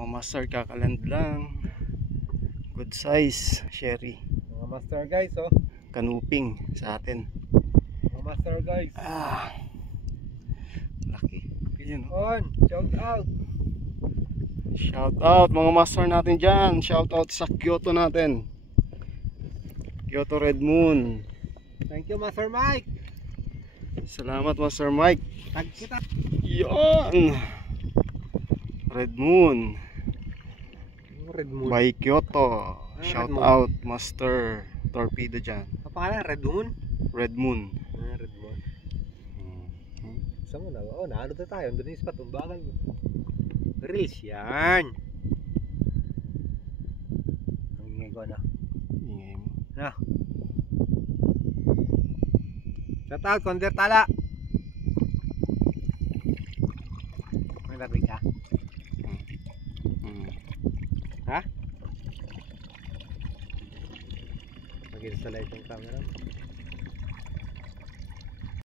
Mga master, kakaland lang. Good size, sherry. Mga master guys, oh. Kanuping sa atin. Mga master guys. Laki. Yun, oh. On, shout out. Shout out mga master natin dyan. Shout out sa Kyoto natin. Kyoto Red Moon. Thank you, Master Mike. Salamat, Master Mike. Tag kita. Yon. Red Moon. Red Moon. By Kyoto. Shout Red Moon. out, Master Torpedo dyan. Apa pangalan? Red Moon? Red Moon. Red Moon. Saan mo na? Oh, naano na tayo. Doon yung spot. Tumbakan mo. Reels yan. Ang ingay ko na. Ingay mo. Na. Shout out, Konder Tala. May narinig ka? Ha? Mag-install itong camera.